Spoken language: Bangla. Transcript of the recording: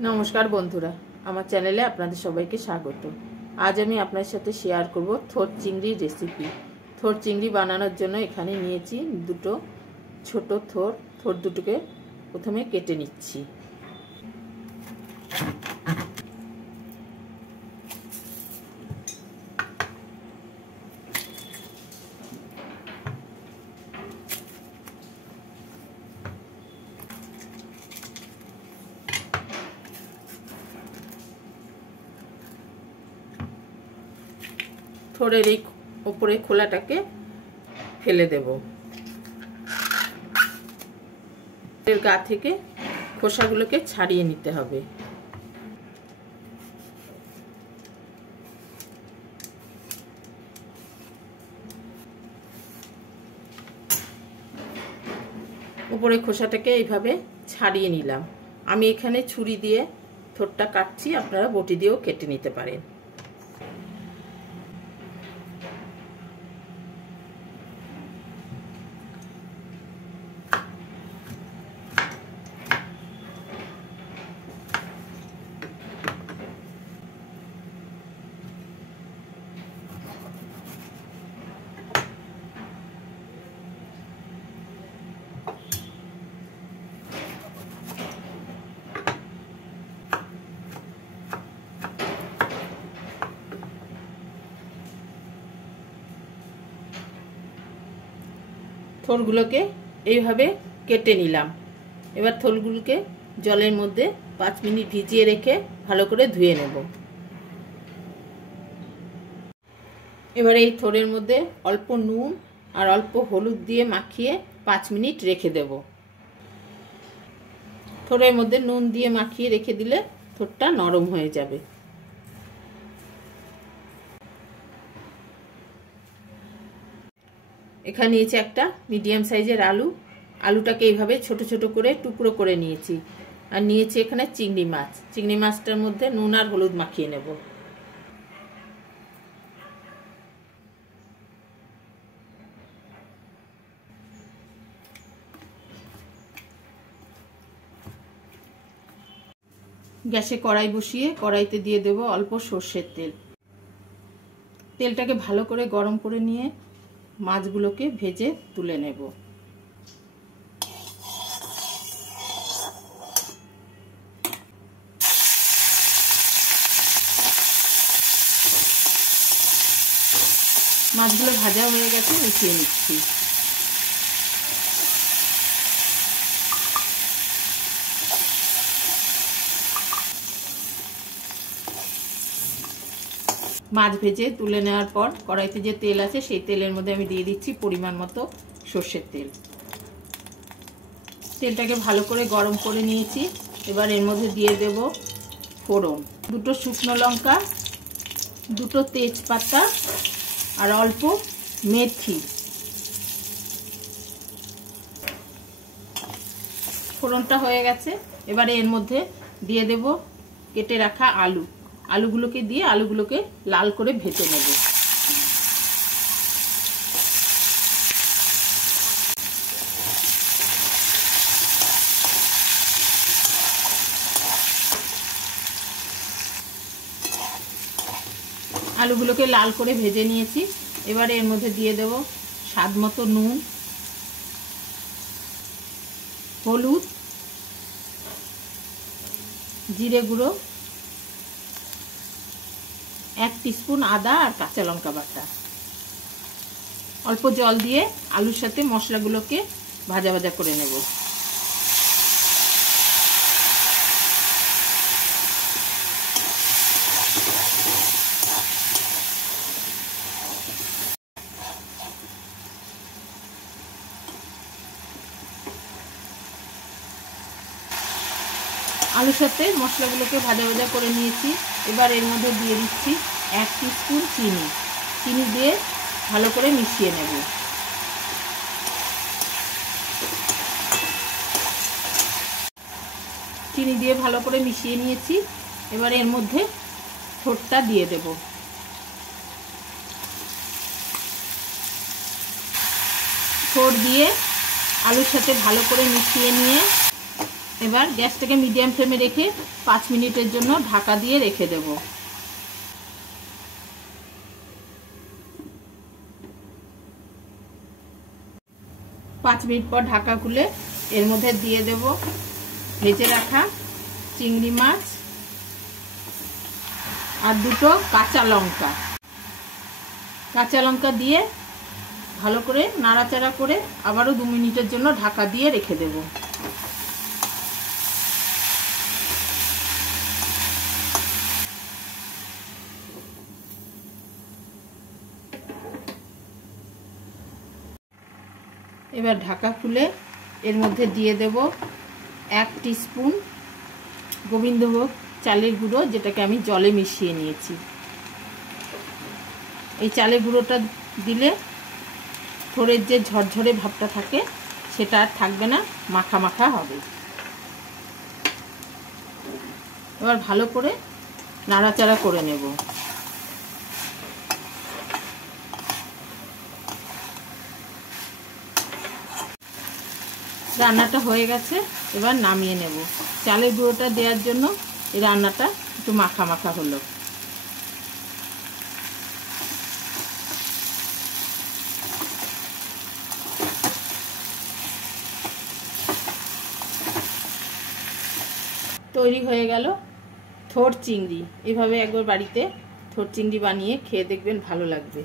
नमस्कार बंधुरा आमार चैनेले आपनादेर सबाइके स्वागत। आज आमी आपनादेर साथे शेयर करब थोर चिंगड़ी रेसिपि। थोर चिंगड़ी बानानोर जोन्नो एखाने नियेछि दुटो छोटो थोर। थोर दुटोके प्रथमे केटे निচ্ছি। थोड़ेर ऊपरे खोलाटाके फेले देब। एর গা থেকে খোসাগুলোকে ছাড়িয়ে নিতে হবে। উপরে খোসাটাকে এইভাবে ছাড়িয়ে নিলাম। আমি এখানে ছুরি দিয়ে থোরটা কাটছি, আপনারা বটি দিয়েও কেটে নিতে পারেন। থোরগুলোকে এইভাবে কেটে নিলাম। এবার থোরগুলোকে জলের মধ্যে 5 মিনিট ভিজিয়ে রেখে ভালো করে ধুয়ে নেব। এবার এই থোরের মধ্যে অল্প নুন আর অল্প হলুদ দিয়ে মাখিয়ে 5 মিনিট রেখে দেব। থোরের মধ্যে নুন দিয়ে মাখিয়ে রেখে দিলে থোরটা নরম হয়ে যাবে। এখানে নিয়েছি একটা মিডিয়াম সাইজের আলু। আলুটাকে এইভাবে ছোট ছোট করে টুকরো করে নিয়েছি। আর নিয়েছি এখানে চিংড়ি মাছ। চিংড়ি মাছটার মধ্যে নুন আর হলুদ মাখিয়ে নেব। গ্যাসে কড়াই বসিয়ে কড়াইতে দিয়ে দেব অল্প সরষের তেল। তেলটাকে ভালো করে গরম করে নিয়ে মাছগুলোকে ভেজে তুলে নেব। মাছগুলো ভাজা হয়ে গেছে, উঠিয়ে নিচ্ছি। মাছ ভেজে তুলে নেওয়ার পর কড়াইতে যে তেল আছে সেই তেলের মধ্যে আমি দিয়ে দিচ্ছি পরিমাণ মতো সরষের তেল। তেলটাকে ভালো করে গরম করে নিয়েছি। এবার এর মধ্যে দিয়ে দেব ফোড়ন, দুটো শুকনো লঙ্কা, দুটো তেজপাতা আর অল্প মেথি। ফোড়নটা হয়ে গেছে। এবারে এর মধ্যে দিয়ে দেব কেটে রাখা আলু। আলুগুলোকে দিয়ে আলুগুলোকে লাল করে ভেজে নেব। আলুগুলোকে লাল করে ভেজে নিয়েছি। এবারে এর মধ্যে দিয়ে দেব স্বাদ মতো নুন, হলুদ, জিরে গুঁড়ো, 1 টিস্পুন আদা আর কাঁচা লঙ্কা বাটা। অল্প জল দিয়ে আলুর সাথে মশলাগুলোকে ভাজা ভাজা করে নেব। আলুর সাথে মশলাগুলোকে ভাজা ভাজা করে নিয়েছি। এবার এর মধ্যে দিয়ে দিচ্ছি 1 টিস্পুন চিনি। চিনি দিয়ে ভালো করে মিশিয়ে নেব। চিনি দিয়ে ভালো করে মিশিয়ে নিয়েছি। এবার এর মধ্যে থোরটা দিয়ে দেব। থোর দিয়ে আলুর সাথে ভালো করে মিশিয়ে নিয়ে এবার গ্যাসটাকে মিডিয়াম ফ্লেমে রেখে 5 মিনিটের জন্য ঢাকা দিয়ে রেখে দেব। পাঁচ মিনিট পর ঢাকা খুলে এর মধ্যে দিয়ে দেব ভেজে রাখা চিংড়ি মাছ আর দুটো কাঁচা লঙ্কা দিয়ে ভালো করে নাড়াচাড়া করে আবারও 2 মিনিটের জন্য ঢাকা দিয়ে রেখে দেব। এবার ঢাকা খুলে এর মধ্যে দিয়ে দেব 1 টিস্পুন গোবিন্দভোগ চালের গুঁড়ো, যেটাকে আমি জলে মিশিয়ে নিয়েছি। এই চালের গুঁড়োটা দিলে থোড়ের যে ঝরঝরে ভাবটা থাকে সেটা আর থাকবে না, মাখা মাখা হবে। এবার ভালো করে নাড়াচাড়া করে নেব। রান্নাটা হয়ে গেছে, এবার নামিয়ে নেব। চালের গুঁড়োটা দেওয়ার জন্য এই রান্নাটা একটু মাখা মাখা হলো। তৈরি হয়ে গেল থোড় চিংড়ি। এভাবে একবার বাড়িতে থোড় চিংড়ি বানিয়ে খেয়ে দেখবেন, ভালো লাগবে।